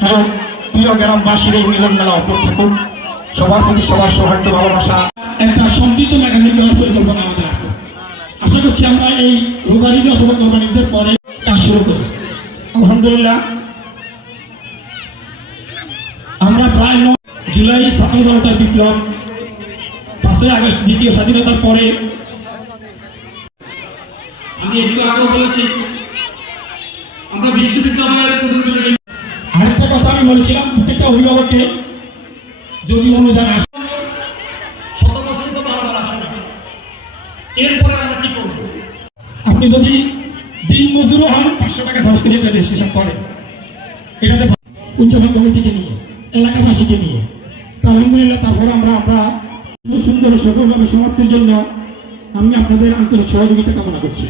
প্রিয় প্রিয় গ্রামবাসীর এই মিলন মেলা সবার প্রতি সবার ভালোবাসা। একটা পরিকল্পনা আমাদের আছে। আশা করছি আমরা এই রোজারিদি অথবা কোরবানিদের পরে কাজ শুরু করি। আলহামদুলিল্লাহ, আমরা প্রায় ন জুলাই ছাত্র জনতার বিপ্লব, পাঁচই আগস্ট দ্বিতীয় স্বাধীনতার পরে আমি একটু আগেও বলেছি, আমরা বিশ্ববিদ্যালয়ের আরেকটা কথা আমি বলেছিলাম প্রত্যেকটা অভিভাবককে যদি অনুদান আসে শতবর্ষ তো বারবার আসে না। এরপরে আমরা কি করব? আপনি যদি দিন মজুরও হন পাঁচশো টাকা খরচ করে এটা রেজিস্ট্রেশন করেন। এটাতে উচ্চমান কমিটিকে নিয়ে এলাকাবাসীকে নিয়ে। আলহামদুলিল্লাহ তারপরে আমরা আমরা সুন্দর সফলভাবে সমাপ্তির জন্য আমি আপনাদের আন্তরিক সহযোগিতা কামনা করছি।